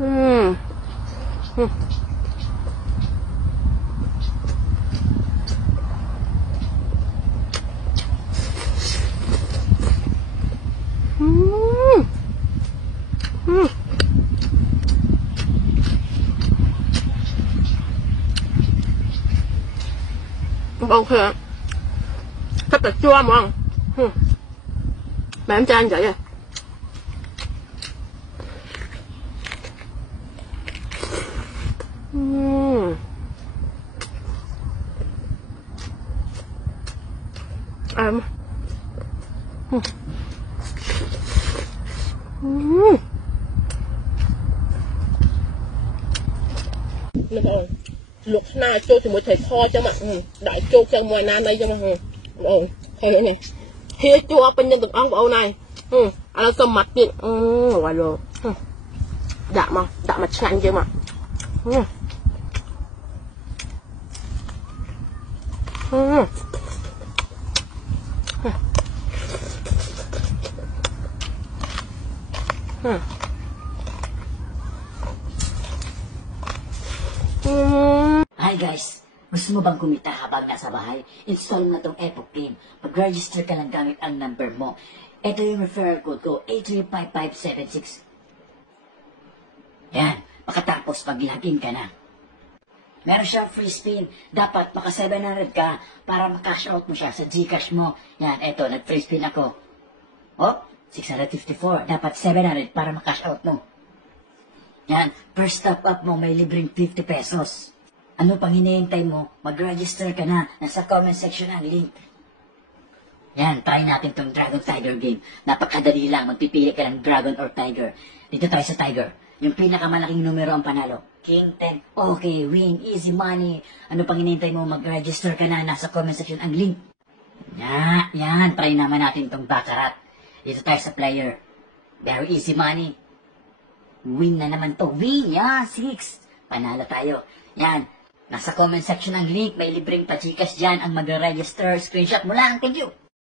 Hmm. Hmm. Hmm. Hmm. Ok. Rất là chua mà. Mà em cho anh vậy à. Nó rồi luộc na cho thì mới thấy kho cho mà đại cho cho ngoài nan đây cho mà rồi thấy nữa nè kia chua bên nhân thực ong của ông này nó cầm mặt đi ngoài rồi đã mà chanh chứ mà Hi guys! Gusto mo bang kumita habang nasa bahay? Install mo na tong Epoch Game. Mag-register ka lang gamit ang number mo. Ito yung referral code ko, 835576. Yan, pagkatapos pag-login ka na. Meron siya free spin. Dapat maka 700 ka para makash out mo siya sa Gcash mo. Yan, eto, nag-free spin ako. Oh, 654. Dapat 700 para makash out mo. Yan, first top up mo may libreng 50 pesos. Ano pang hinihintay mo? Mag-register ka na. Nasa comment section ang link. Yan, try natin tong Dragon Tiger game. Napakadali lang. Magpipili ka ng Dragon or Tiger. Dito tayo sa Tiger. Yung pinakamalaking numero ang panalo. King 10. Okay, win. Easy money. Ano pang hinihintay mo? Mag-register ka na. Nasa comment section ang link. Yan. Try naman natin tong Baccarat. Dito tayo sa player. Very easy money. Win na naman to. Win! Yan, 6. Panalo tayo. Yan. Nasa comment section ang link. May libreng pa-Gcash dyan ang mag-register. Screenshot mo lang. Thank you!